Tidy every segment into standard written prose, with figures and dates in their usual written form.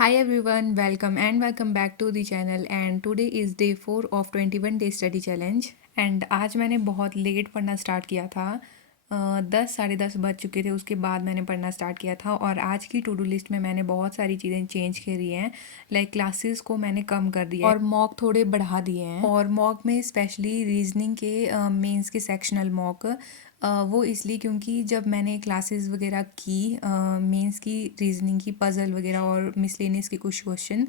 Hi everyone, welcome back to the channel and today is day 4 of 21 day study challenge and आज मैंने बहुत late पढ़ना start किया था। 10 साढ़े 10 बज चुके थे, उसके बाद मैंने पढ़ना स्टार्ट किया था और आज की टू डू लिस्ट में मैंने बहुत सारी चीज़ें चेंज करी हैं। लाइक क्लासेस को मैंने कम कर दिया है और मॉक थोड़े बढ़ा दिए हैं। और मॉक में स्पेशली रीजनिंग के मेंस के सेक्शनल मॉक वो इसलिए क्योंकि जब मैंने क्लासेस वगैरह की मेंस की रीजनिंग की पज़ल वगैरह और मिसलेनियस के कुछ क्वेश्चन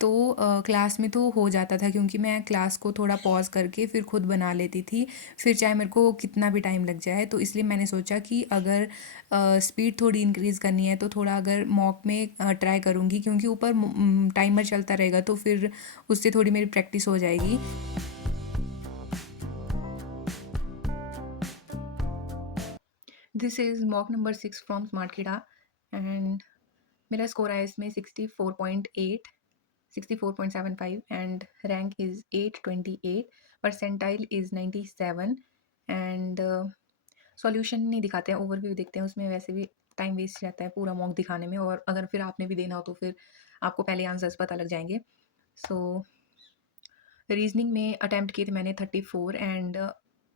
तो क्लास में तो हो जाता था क्योंकि मैं क्लास को थोड़ा पॉज करके फिर खुद बना लेती थी, फिर चाहे मेरे को कितना भी टाइम लग जाए। तो इसलिए मैंने सोचा कि अगर स्पीड थोड़ी इंक्रीज़ करनी है तो थोड़ा अगर मॉक में ट्राई करूँगी क्योंकि ऊपर टाइमर चलता रहेगा तो फिर उससे थोड़ी मेरी प्रैक्टिस हो जाएगी। This is mock number 6 from Smartkeeda and मेरा स्कोर आया इसमें 64.8, 64.75 and rank is 828, percentile is 97 and solution नहीं दिखाते हैं, ओवरव्यू देखते हैं। उसमें वैसे भी टाइम वेस्ट रहता है पूरा मॉक दिखाने में, और अगर फिर आपने भी देना हो तो फिर आपको पहले आंसर्स पता लग जाएंगे। सो रीजनिंग में अटैम्प्ट किए थे मैंने 34 एंड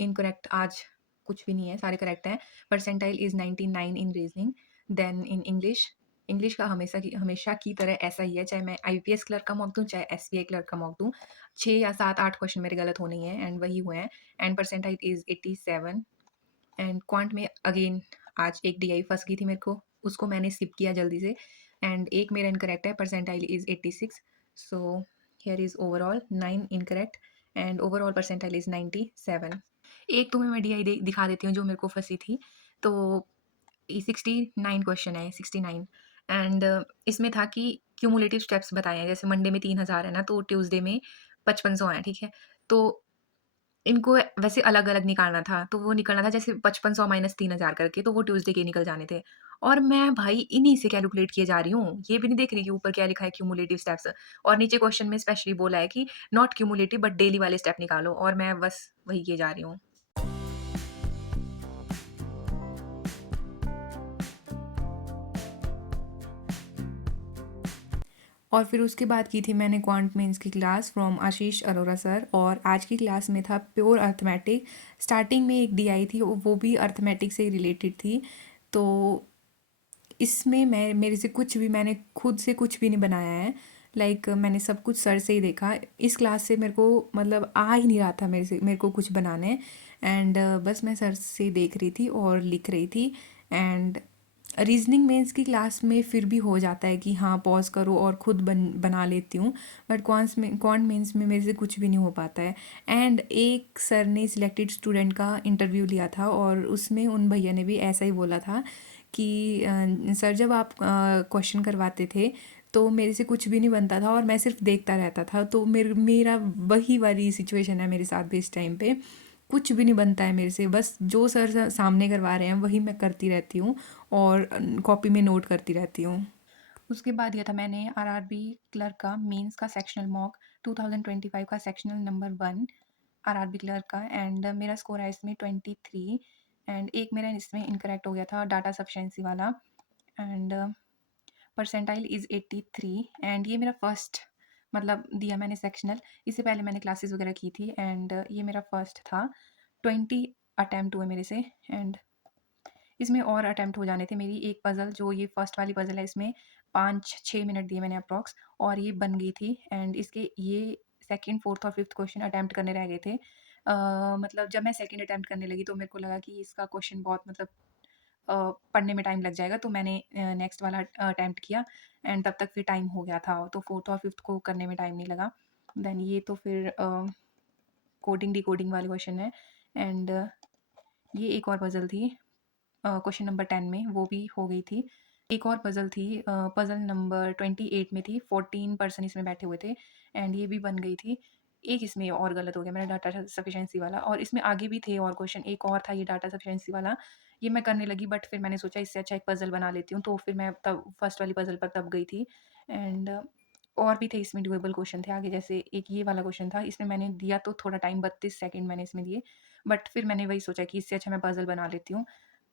इनकरेक्ट आज कुछ भी नहीं है, सारे करेक्ट हैं। Percentile is 99 in reasoning. Then in English, English का हमेशा की तरह ऐसा ही है, चाहे मैं आईपीएस क्लर्क का मॉक दूँ चाहे एसबीआई क्लर्क का मॉक दूँ, 6 या 7 8 क्वेश्चन मेरे गलत होने ही हैं एंड वही हुए हैं। And percentile is 87 and quant में अगेन आज एक डीआई फंस गई थी मेरे को, उसको मैंने स्किप किया जल्दी से एंड एक मेरा इनकरेक्ट है। Percentile is 86, so here is overall 9 incorrect and overall percentile is 97। एक तुम्हें मैं डीआई दिखा देती हूँ जो मेरे को फंसी थी। तो 69 क्वेश्चन है, 69 एंड इसमें था कि क्यूमुलेटिव स्टेप्स बताए हैं। जैसे मंडे में 3000 है ना, तो ट्यूसडे में 5500 है, ठीक है। तो इनको वैसे अलग-अलग निकालना था, तो वो निकलना था जैसे 5500 माइनस 3000 करके, तो वो ट्यूसडे के निकल जाने थे। और मैं भाई इन्हीं से कैलकुलेट किए जा रही हूँ, ये भी नहीं देख रही कि ऊपर क्या लिखा है क्यूमुलेटिव स्टेप्स, और नीचे क्वेश्चन में स्पेशली बोला है कि नॉट क्यूमुलेटिव बट डेली वाले स्टेप निकालो, और मैं बस वही किए जा रही हूँ। और फिर उसके बाद की थी मैंने क्वांट मेंस की class from Ashish Arora sir, और आज की क्लास में था प्योर अर्थमेटिक। स्टार्टिंग में एक डी आई थी, वो भी अर्थमेटिक से रिलेटेड थी। तो इसमें मेरे से कुछ भी, मैंने खुद से कुछ भी नहीं बनाया है। लाइक मैंने सब कुछ सर से ही देखा। इस क्लास से मेरे को मतलब आ ही नहीं रहा था मेरे को कुछ बनाने एंड बस मैं सर से देख रही थी और लिख रही थी। एंड रीजनिंग मेंस की क्लास में फिर भी हो जाता है कि हाँ पॉज करो और खुद बना लेती हूँ, बट क्वांट मेंस में मेरे से कुछ भी नहीं हो पाता है। एंड एक सर ने सिलेक्टेड स्टूडेंट का इंटरव्यू लिया था और उसमें उन भैया ने भी ऐसा ही बोला था कि सर जब आप क्वेश्चन करवाते थे तो मेरे से कुछ भी नहीं बनता था और मैं सिर्फ देखता रहता था। तो मेरा वही वाली सिचुएशन है मेरे साथ भी इस टाइम पे। कुछ भी नहीं बनता है मेरे से, बस जो सर सामने करवा रहे हैं वही मैं करती रहती हूँ और कॉपी में नोट करती रहती हूँ। उसके बाद दिया था मैंने आरआरबी क्लर्क का मेंस का सेक्शनल मॉक 2025 का सेक्शनल नंबर 1 आरआरबी क्लर्क का, एंड मेरा स्कोर है इसमें 23 एंड एक मेरा इसमें इनकरेक्ट हो गया था डाटा सफिशिएंसी वाला एंड परसेंटाइल इज़ 83 एंड ये मेरा फर्स्ट मतलब दिया मैंने सेक्शनल। इससे पहले मैंने क्लासेस वगैरह की थी एंड ये मेरा फर्स्ट था। 20 अटैम्प्ट हुए मेरे से एंड इसमें और अटैम्प्ट हो जाने थे। मेरी एक पज़ल जो ये फर्स्ट वाली पज़ल है इसमें 5-6 मिनट दिए मैंने अप्रॉक्स और ये बन गई थी एंड इसके ये सेकंड, फोर्थ और फिफ्थ क्वेश्चन अटैम्प्ट करने रह गए थे। मतलब जब मैं सेकंड अटैम्प्ट करने लगी तो मेरे को लगा कि इसका क्वेश्चन बहुत मतलब पढ़ने में टाइम लग जाएगा, तो मैंने नेक्स्ट वाला अटैम्प्ट किया एंड तब तक फिर टाइम हो गया था, तो फोर्थ और फिफ्थ को करने में टाइम नहीं लगा। देन ये तो फिर कोडिंग डिकोडिंग वाले क्वेश्चन है एंड ये एक और पज़ल थी क्वेश्चन नंबर 10 में, वो भी हो गई थी। एक और पज़ल थी पज़ल नंबर 28 में थी, 14 पर्सन इसमें बैठे हुए थे एंड ये भी बन गई थी। एक इसमें और गलत हो गया मेरा डाटा सफिशिएंसी वाला, और इसमें आगे भी थे और क्वेश्चन, एक और था ये डाटा सफिशिएंसी वाला। ये मैं करने लगी बट फिर मैंने सोचा इससे अच्छा एक पज़ल बना लेती हूँ, तो फिर मैं तब फर्स्ट वाली पज़ल पर तब गई थी एंड और भी थे इसमें डुएबल क्वेश्चन थे आगे। जैसे एक ये वाला क्वेश्चन था, इसमें मैंने दिया तो थोड़ा टाइम 32 सेकंड मैंने इसमें दिए, बट फिर मैंने वही सोचा कि इससे अच्छा मैं पज़ल बना लेती हूँ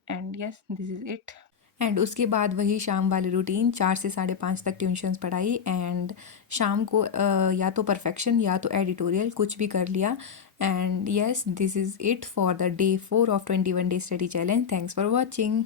and yes this is it. And उसके बाद वही शाम वाली रूटीन 4 से 5:30 तक ट्यूशन्स पढ़ाई एंड शाम को या तो परफेक्शन या तो एडिटोरियल कुछ भी कर लिया. And yes, this is it for the day 4 of 21 day study challenge. Thanks for watching.